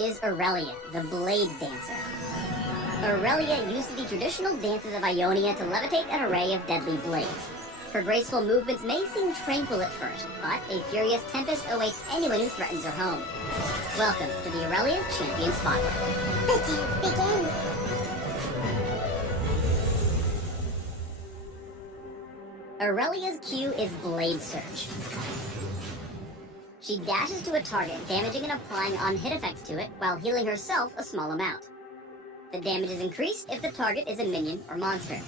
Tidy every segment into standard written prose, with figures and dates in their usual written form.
is Irelia, the Blade Dancer. Irelia used the traditional dances of Ionia to levitate an array of deadly blades. Her graceful movements may seem tranquil at first, but a furious tempest awaits anyone who threatens her home. Welcome to the Irelia Champion Spotlight. The dance begins. Irelia's cue is Blade Surge. She dashes to a target, damaging and applying on-hit effects to it, while healing herself a small amount. The damage is increased if the target is a minion or monster.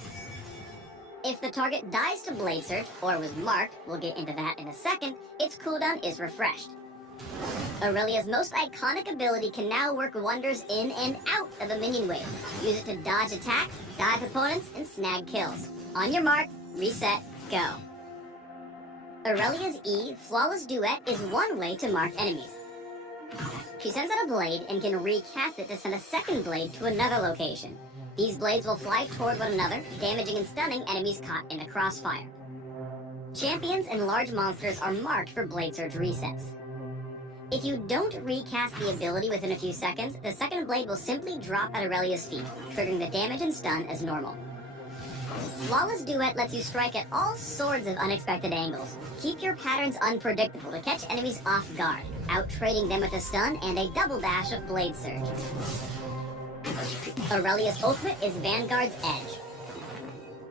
If the target dies to Blade Surge, or was marked, we'll get into that in a second, its cooldown is refreshed. Irelia's most iconic ability can now work wonders in and out of a minion wave. Use it to dodge attacks, dive opponents, and snag kills. On your mark, reset, go. Irelia's E, Flawless Duet, is one way to mark enemies. She sends out a blade and can recast it to send a second blade to another location. These blades will fly toward one another, damaging and stunning enemies caught in the crossfire. Champions and large monsters are marked for Blade Surge resets. If you don't recast the ability within a few seconds, the second blade will simply drop at Irelia's feet, triggering the damage and stun as normal. Flawless Duet lets you strike at all sorts of unexpected angles. Keep your patterns unpredictable to catch enemies off guard, out-trading them with a stun and a double dash of Blade Surge. Irelia's ultimate is Vanguard's Edge.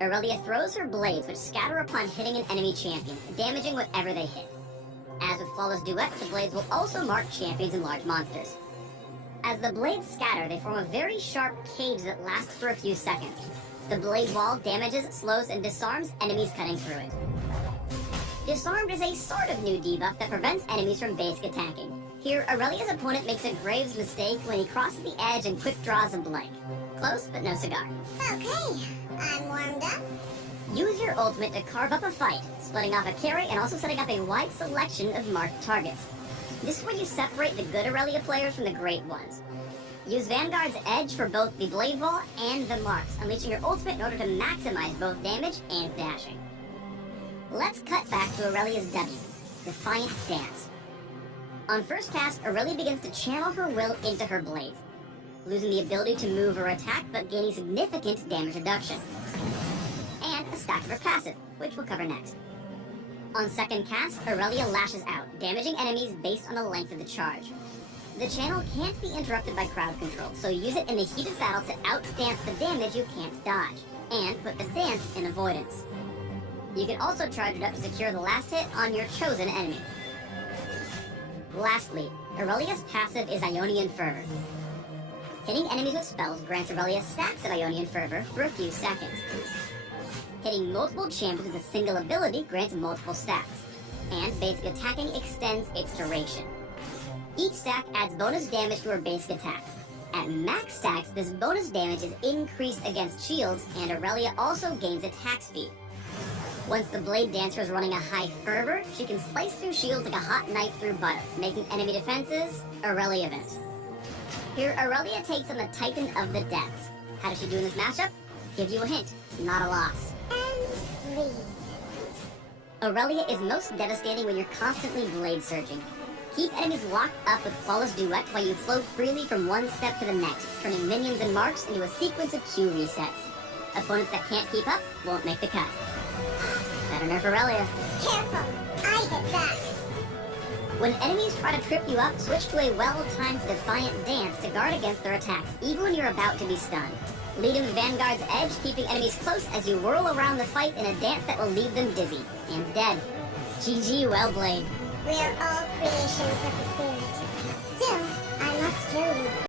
Irelia throws her blades, which scatter upon hitting an enemy champion, damaging whatever they hit. As with Flawless Duet, the blades will also mark champions and large monsters. As the blades scatter, they form a very sharp cage that lasts for a few seconds. The blade wall damages, slows, and disarms enemies cutting through it. Disarmed is a sort of new debuff that prevents enemies from basic attacking. Here, Irelia's opponent makes a grave mistake when he crosses the edge and quick draws a blank. Close, but no cigar. Okay, I'm warmed up. Use your ultimate to carve up a fight, splitting off a carry and also setting up a wide selection of marked targets. This is where you separate the good Irelia players from the great ones. Use Vanguard's Edge for both the blade wall and the marks, unleashing your ultimate in order to maximize both damage and dashing. Let's cut back to Irelia's W, Defiant Dance. On first cast, Irelia begins to channel her will into her blades, losing the ability to move or attack, but gaining significant damage reduction. And a stack of her passive, which we'll cover next. On second cast, Irelia lashes out, damaging enemies based on the length of the charge. The channel can't be interrupted by crowd control, so use it in the heat of battle to outdance the damage you can't dodge, and put the dance in avoidance. You can also charge it up to secure the last hit on your chosen enemy. Lastly, Irelia's passive is Ionian Fervor. Hitting enemies with spells grants Irelia stacks of Ionian Fervor for a few seconds. Hitting multiple champions with a single ability grants multiple stacks, and basic attacking extends its duration. Each stack adds bonus damage to her basic attacks. At max stacks, this bonus damage is increased against shields, and Irelia also gains attack speed. Once the Blade Dancer is running a high fervor, she can slice through shields like a hot knife through butter, making enemy defenses irrelevant. Here, Irelia takes on the Titan of the Depths. How does she do in this matchup? Give you a hint, not a loss. And leave. Irelia is most devastating when you're constantly blade surging. Keep enemies locked up with Flawless Duet while you float freely from one step to the next, turning minions and marks into a sequence of Q resets. Opponents that can't keep up won't make the cut. Better nerf Irelia. Careful, I hit back. When enemies try to trip you up, switch to a well-timed Defiant Dance to guard against their attacks, even when you're about to be stunned. Lead them with Vanguard's Edge, keeping enemies close as you whirl around the fight in a dance that will leave them dizzy and dead. GG, well played. We are all creations of the spirit. Still, I must kill you.